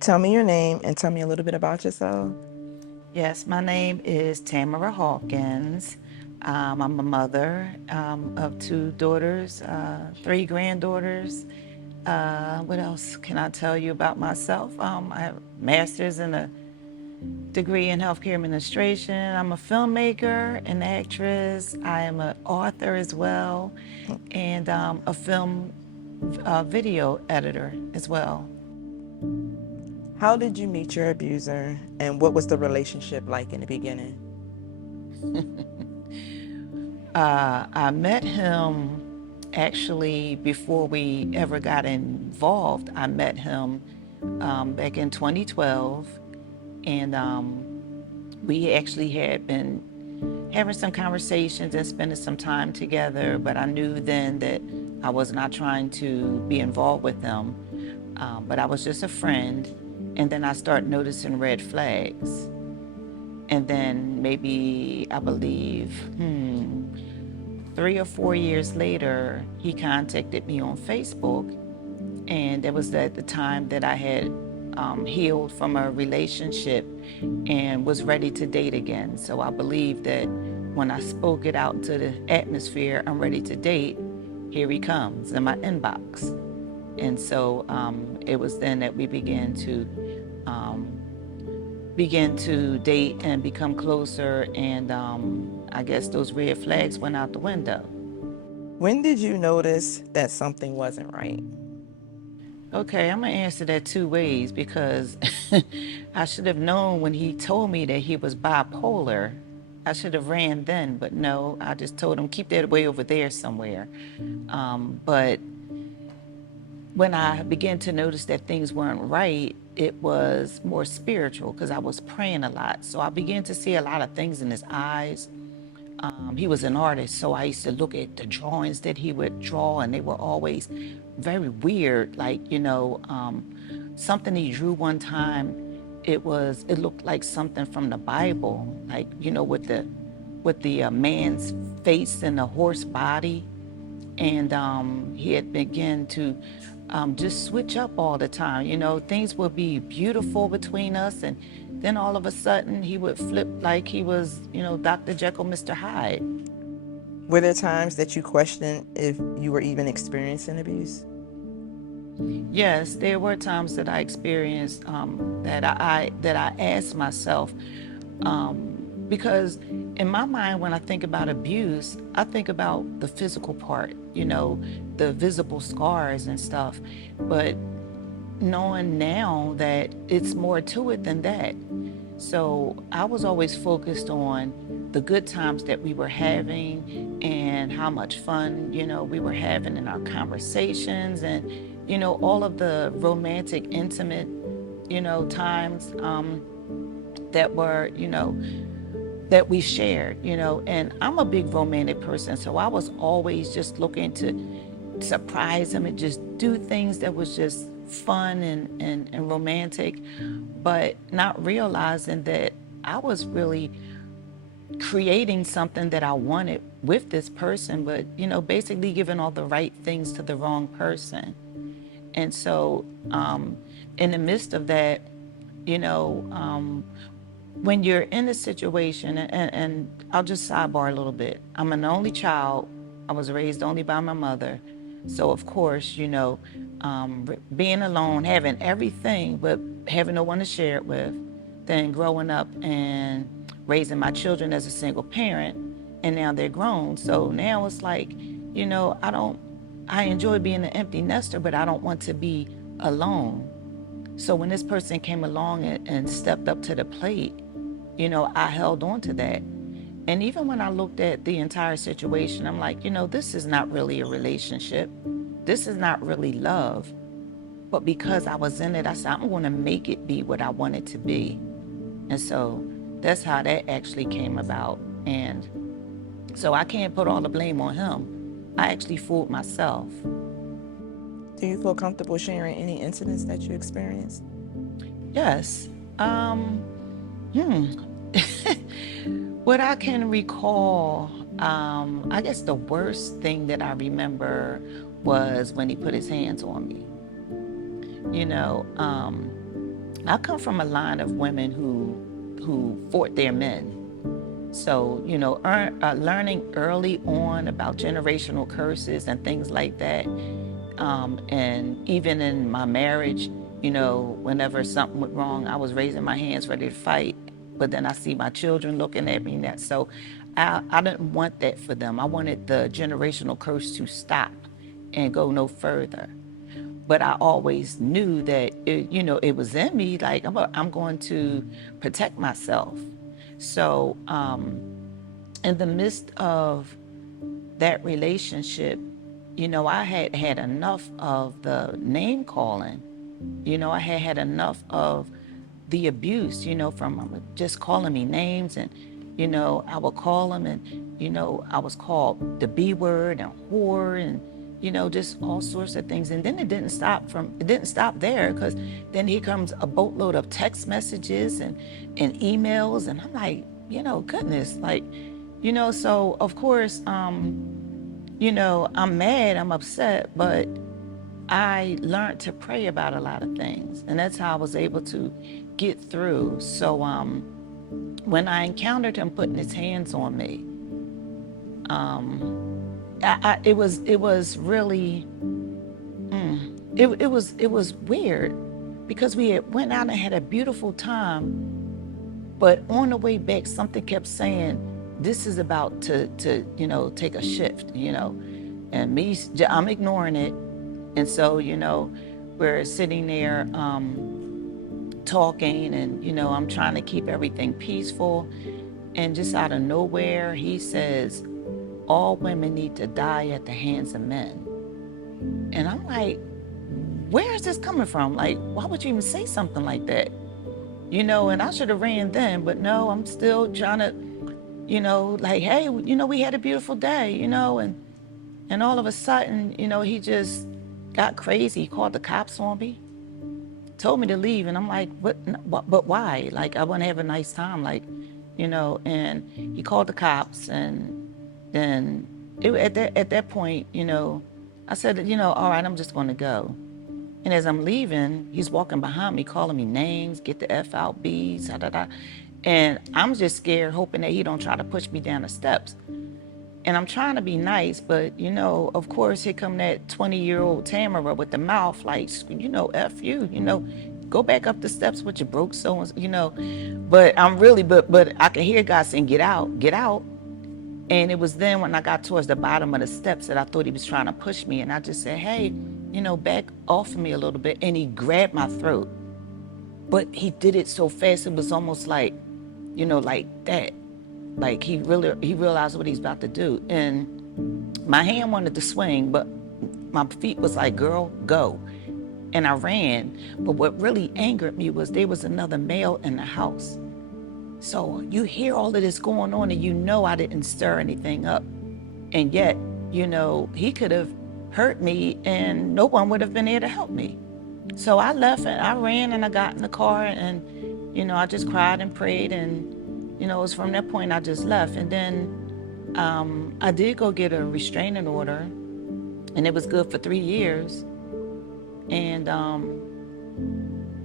tell me your name and tell me a little bit about yourself? Yes, my name is Tamara Hawkins. I'm a mother of two daughters, three granddaughters. What else can I tell you about myself? I have a master's and a degree in healthcare administration. I'm a filmmaker, an actress. I am an author as well, and a film video editor as well. How did you meet your abuser and what was the relationship like in the beginning? I met him actually before we ever got involved. I met him back in 2012, and we actually had been having some conversations and spending some time together, but I knew then that I was not trying to be involved with him, but I was just a friend. And then I started noticing red flags. And then maybe, I believe, 3 or 4 years later, he contacted me on Facebook. And it was at the time that I had healed from a relationship and was ready to date again. So I believe that when I spoke it out to the atmosphere, I'm ready to date, here he comes in my inbox. And so it was then that we began to date and become closer. And I guess those red flags went out the window. When did you notice that something wasn't right? Okay, I'm gonna answer that two ways because I should have known when he told me that he was bipolar. I should have ran then, but no, I just told him keep that way over there somewhere. But when I began to notice that things weren't right, it was more spiritual because I was praying a lot. So I began to see a lot of things in his eyes. He was an artist, so I used to look at the drawings that he would draw, and they were always very weird. Like, something he drew one time, it looked like something from the Bible, like, with the man's face and the horse body. And he had begun to just switch up all the time. Things would be beautiful between us, and then all of a sudden he would flip like he was, Dr. Jekyll, Mr. Hyde. Were there times that you questioned if you were even experiencing abuse? Yes, there were times that I experienced that I asked myself, because in my mind, when I think about abuse, I think about the physical part, the visible scars and stuff. But knowing now that it's more to it than that. So I was always focused on the good times that we were having and how much fun, we were having in our conversations and, all of the romantic, intimate, times that were, that we shared, and I'm a big romantic person. So I was always just looking to surprise him and just do things that was just fun and romantic, but not realizing that I was really creating something that I wanted with this person, but basically giving all the right things to the wrong person. And so in the midst of that, you know, um, when you're in a situation, and I'll just sidebar a little bit. I'm an only child. I was raised only by my mother. So, of course, being alone, having everything, but having no one to share it with, then growing up and raising my children as a single parent, and now they're grown. So now it's like, I enjoy being an empty nester, but I don't want to be alone. So when this person came along and stepped up to the plate, I held on to that. And even when I looked at the entire situation, I'm like, this is not really a relationship. This is not really love. But because I was in it, I said, I'm going to make it be what I want it to be. And so that's how that actually came about. And so I can't put all the blame on him. I actually fooled myself. Do you feel comfortable sharing any incidents that you experienced? Yes. Hmm. What I can recall, I guess the worst thing that I remember was when he put his hands on me. You know, um, I come from a line of women who fought their men. So, learning early on about generational curses and things like that. And even in my marriage, whenever something went wrong, I was raising my hands ready to fight. But then I see my children looking at me. So I didn't want that for them. I wanted the generational curse to stop and go no further. But I always knew that it was in me. Like I'm going to protect myself. So in the midst of that relationship, I had had enough of the name calling. I had had enough of the abuse, from just calling me names. And, I would call him and, I was called the B word and whore and, just all sorts of things. And then it didn't stop there because then here comes a boatload of text messages and emails. And I'm like, goodness, like, so of course, I'm mad, I'm upset, but I learned to pray about a lot of things. And that's how I was able to get through. So when I encountered him putting his hands on me, it was really, it was weird because we had went out and had a beautiful time. But on the way back, something kept saying, this is about to take a shift, and me, I'm ignoring it. And so, we're sitting there talking and, I'm trying to keep everything peaceful. And just out of nowhere, he says, all women need to die at the hands of men. And I'm like, where is this coming from? Like, why would you even say something like that? And I should have ran then, but no, I'm still trying to, like, hey, we had a beautiful day, and all of a sudden, he just got crazy. He called the cops on me, told me to leave, and I'm like, what? But why? Like, I want to have a nice time, like, And he called the cops, and then at that point, I said, all right, I'm just going to go. And as I'm leaving, he's walking behind me, calling me names, get the F out, B's, da, da, da. And I'm just scared, hoping that he don't try to push me down the steps. And I'm trying to be nice, but, of course, here come that 20-year-old Tamara with the mouth like, F you, go back up the steps with your broke so, But I'm really, but I can hear God saying, get out, get out. And it was then when I got towards the bottom of the steps that I thought he was trying to push me. And I just said, hey, back off of me a little bit. And he grabbed my throat. But he did it so fast, it was almost like, like that. Like he realized what he's about to do. And my hand wanted to swing, but my feet was like, girl, go. And I ran. But what really angered me was there was another male in the house. So you hear all of this going on and I didn't stir anything up. And yet, he could have hurt me and no one would have been there to help me. So I left and I ran and I got in the car and, I just cried and prayed. And, it was from that point I just left. And then I did go get a restraining order and it was good for 3 years. And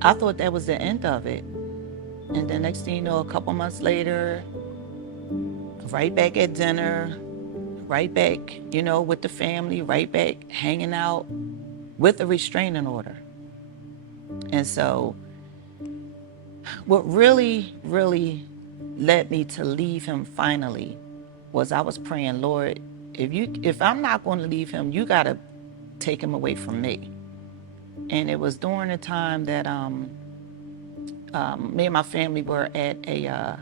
I thought that was the end of it. And then next thing you know, a couple months later, right back at dinner, right back, with the family, right back hanging out with a restraining order. And so what really, really led me to leave him finally was I was praying, Lord, if I'm not going to leave him, you got to take him away from me. And it was during the time that me and my family were at a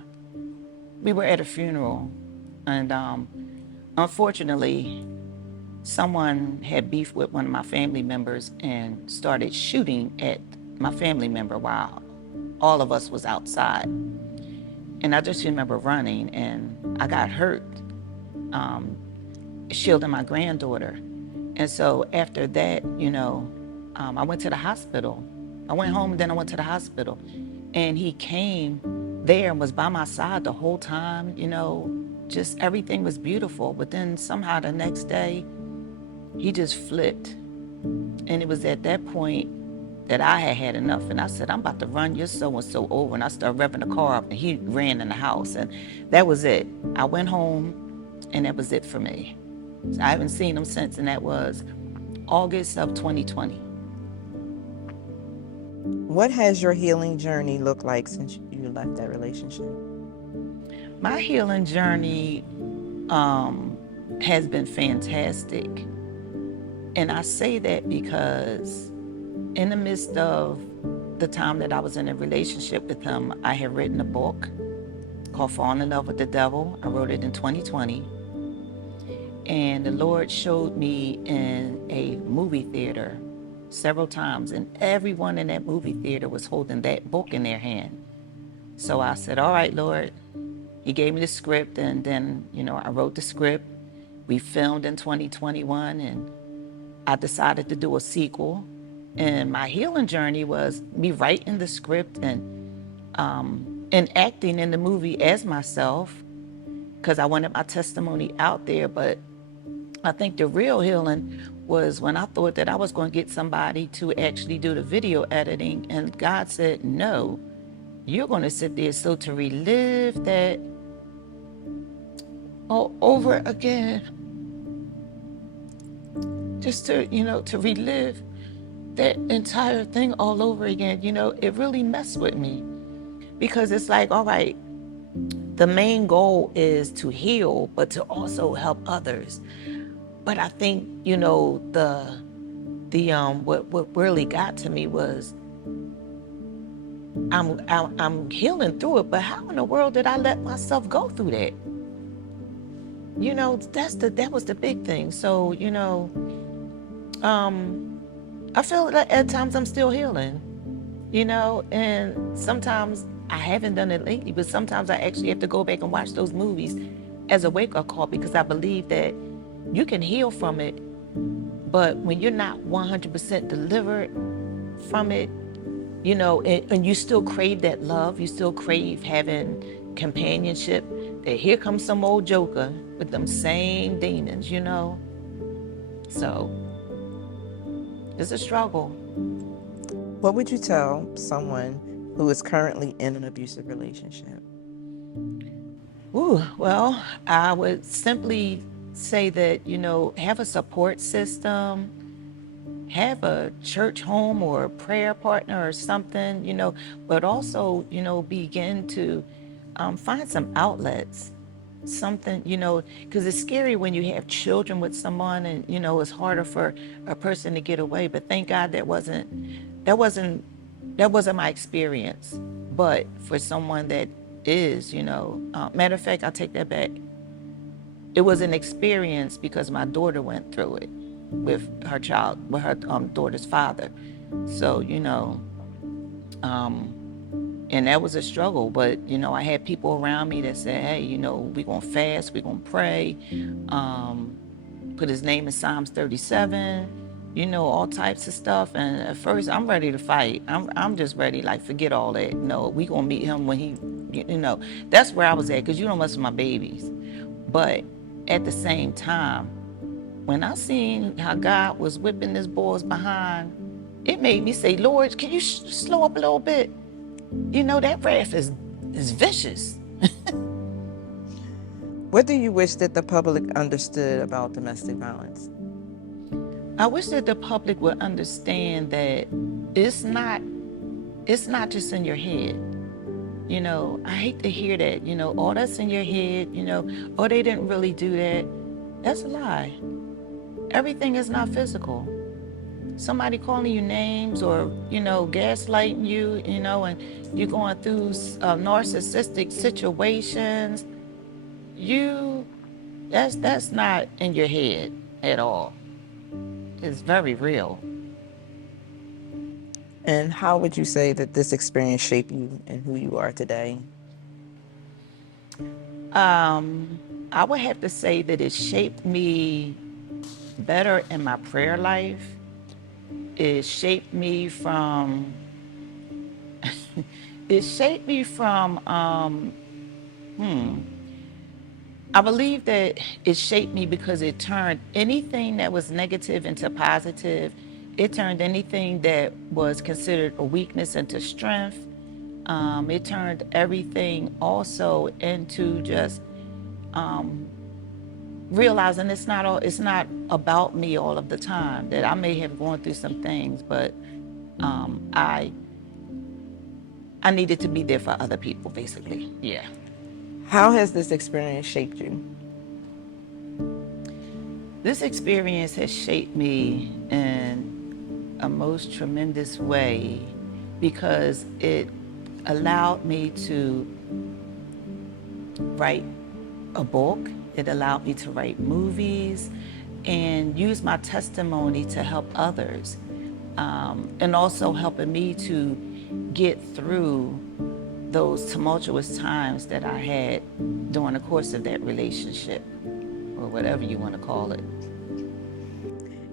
funeral, and unfortunately, someone had beef with one of my family members and started shooting at my family member while all of us was outside. And I just remember running, and I got hurt, shielding my granddaughter. And so after that, I went to the hospital. I went home, and then I went to the hospital. And he came there and was by my side the whole time, just everything was beautiful. But then somehow the next day, he just flipped. And it was at that point that I had had enough. And I said, I'm about to run your so and so over. And I started revving the car up, and he ran in the house. And that was it. I went home, and that was it for me. So I haven't seen him since, and that was August of 2020. What has your healing journey looked like since you left that relationship? My healing journey um, has been fantastic. And I say that because in the midst of the time that I was in a relationship with him, I had written a book called Falling in Love with the Devil. I wrote it in 2020. And the Lord showed me in a movie theater several times, and everyone in that movie theater was holding that book in their hand. So I said, all right, Lord. He gave me the script, and then, I wrote the script. We filmed in 2021, and I decided to do a sequel. And my healing journey was me writing the script and acting in the movie as myself because I wanted my testimony out there. But I think the real healing was when I thought that I was going to get somebody to actually do the video editing, and God said, no, you're going to sit there. So to relive that all over again, just to relive that entire thing all over again, it really messed with me because it's like, all right, the main goal is to heal, but to also help others. But I think, what really got to me was I'm healing through it, but how in the world did I let myself go through that? That was the big thing. So, I feel like at times I'm still healing, and sometimes I haven't done it lately, but sometimes I actually have to go back and watch those movies as a wake-up call because I believe that you can heal from it, but when you're not 100% delivered from it, and you still crave that love, you still crave having companionship, that here comes some old joker with them same demons. So it's a struggle. What would you tell someone who is currently in an abusive relationship? Ooh, well, I would simply say that, have a support system, have a church home or a prayer partner or something, but also, begin to find some outlets, something, because it's scary when you have children with someone and, it's harder for a person to get away. But thank God that wasn't, that wasn't my experience. But for someone that is, matter of fact, I'll take that back. It was an experience because my daughter went through it with her daughter's father. So, and that was a struggle. But, I had people around me that said, hey, we're going to fast, we're going to pray, put his name in Psalms 37, all types of stuff. And at first, I'm ready to fight. I'm just ready, like, forget all that. No, we going to meet him when he, that's where I was at because you don't mess with my babies. But at the same time, when I seen how God was whipping this boy's behind, it made me say, Lord, can you slow up a little bit? That wrath is vicious. What do you wish that the public understood about domestic violence? I wish that the public would understand that it's not it's not just in your head. I hate to hear that, oh, that's in your head, oh, they didn't really do that. That's a lie. Everything is not physical. Somebody calling you names or, gaslighting you, and you're going through narcissistic situations, you, that's not in your head at all. It's very real. And how would you say that this experience shaped you and who you are today? I would have to say that it shaped me better in my prayer life. It shaped me from, it shaped me from, I believe that it shaped me because it turned anything that was negative into positive, It turned anything that was considered a weakness into strength. It turned everything also into just realizing it's not about me all of the time. That I may have gone through some things, but I needed to be there for other people, basically. Yeah. How has this experience shaped you? This experience has shaped me in a most tremendous way because it allowed me to write a book. It allowed me to write movies and use my testimony to help others, and also helping me to get through those tumultuous times that I had during the course of that relationship, or whatever you want to call it.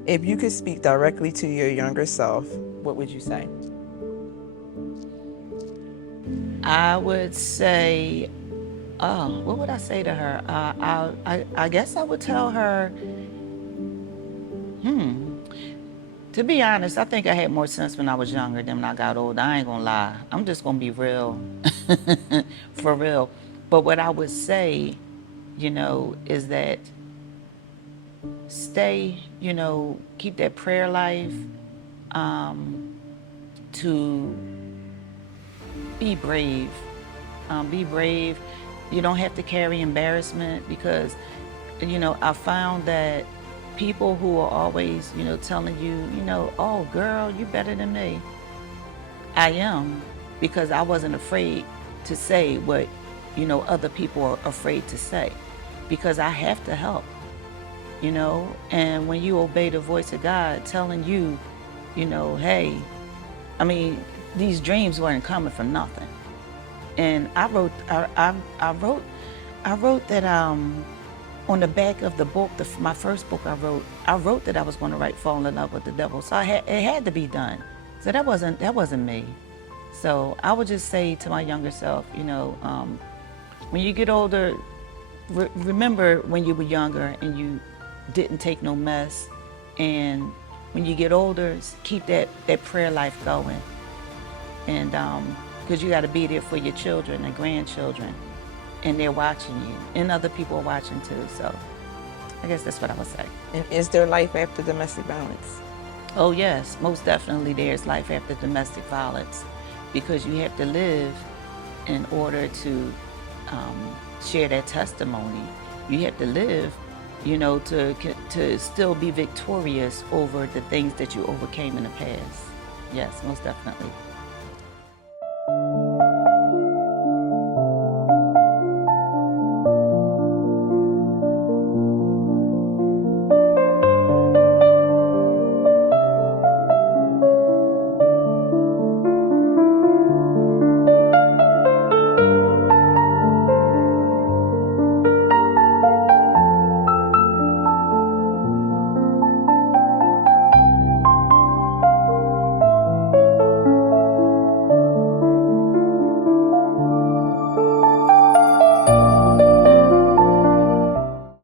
If you could speak directly to your younger self, what would you say? I would say, oh, what would I say to her? I guess I would tell her, to be honest, I think I had more sense when I was younger than when I got older. I ain't gonna lie. I'm just gonna be real, for real. But what I would say, is that stay, keep that prayer life, to be brave. Be brave. You don't have to carry embarrassment because, I found that people who are always, telling you, oh, girl, you better than me. I am, because I wasn't afraid to say what, other people are afraid to say, because I have to help, and when you obey the voice of God telling you, hey, I mean, these dreams weren't coming from nothing. And I wrote that on the back of the book, my first book I wrote that I was going to write "Fall in Love with the Devil," so it had to be done. So that wasn't me. So I would just say to my younger self, when you get older, remember when you were younger and you didn't take no mess, and when you get older, keep that prayer life going, and because you got to be there for your children and grandchildren, and they're watching you, and other people are watching too. So I guess that's what I would say. And is there life after domestic violence? Oh yes, most definitely there's life after domestic violence, because you have to live in order to share that testimony. You have to live, to still be victorious over the things that you overcame in the past. Yes, most definitely.